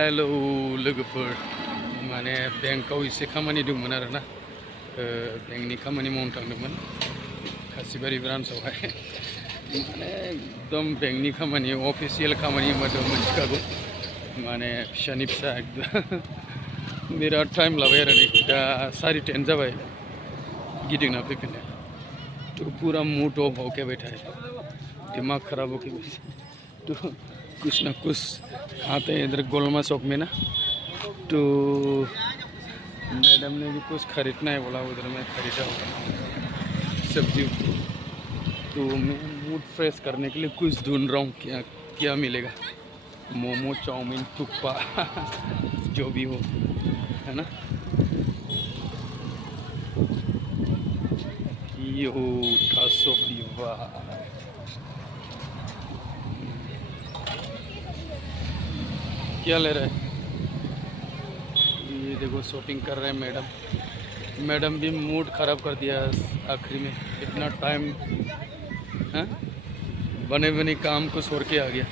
Hello लोगोफोर माने बेंकआव एसे खामानि दंमोन आरोना बेंकनि खामानि मावनो थांदोंमोन खासिबारि ब्रान्सआवहाय माने एकदम बेंकनि खामानि अफिसियेल खामानि होनबाथ' मिथिखागौ माने फिसानि फिसा एकदम बिराद टाइम लाबाय आरो नै दा 10:30 जाबाय गिदिंना फैफिननो तो पूरा मूड ऑफ होके बैठा है दिमाग खराब होके बैठा तो कुछ ना कुछ खाते हैं इधर गोलमा शॉप में ना तो मैडम ने भी कुछ खरीदना है बोला उधर मैं खरीदा होगा सब्जी तो मैं मूड फ्रेश करने के लिए कुछ ढूंढ रहा हूँ क्या क्या मिलेगा मोमो चाउमीन थुक्पा जो भी हो है ना ये हो 800 पीवा क्या ले रहे हैं ये देखो शॉपिंग कर रहे हैं मैडम भी मूड ख़राब कर दिया आखिरी में इतना टाइम है बने बने काम को छोड़ के आ गया।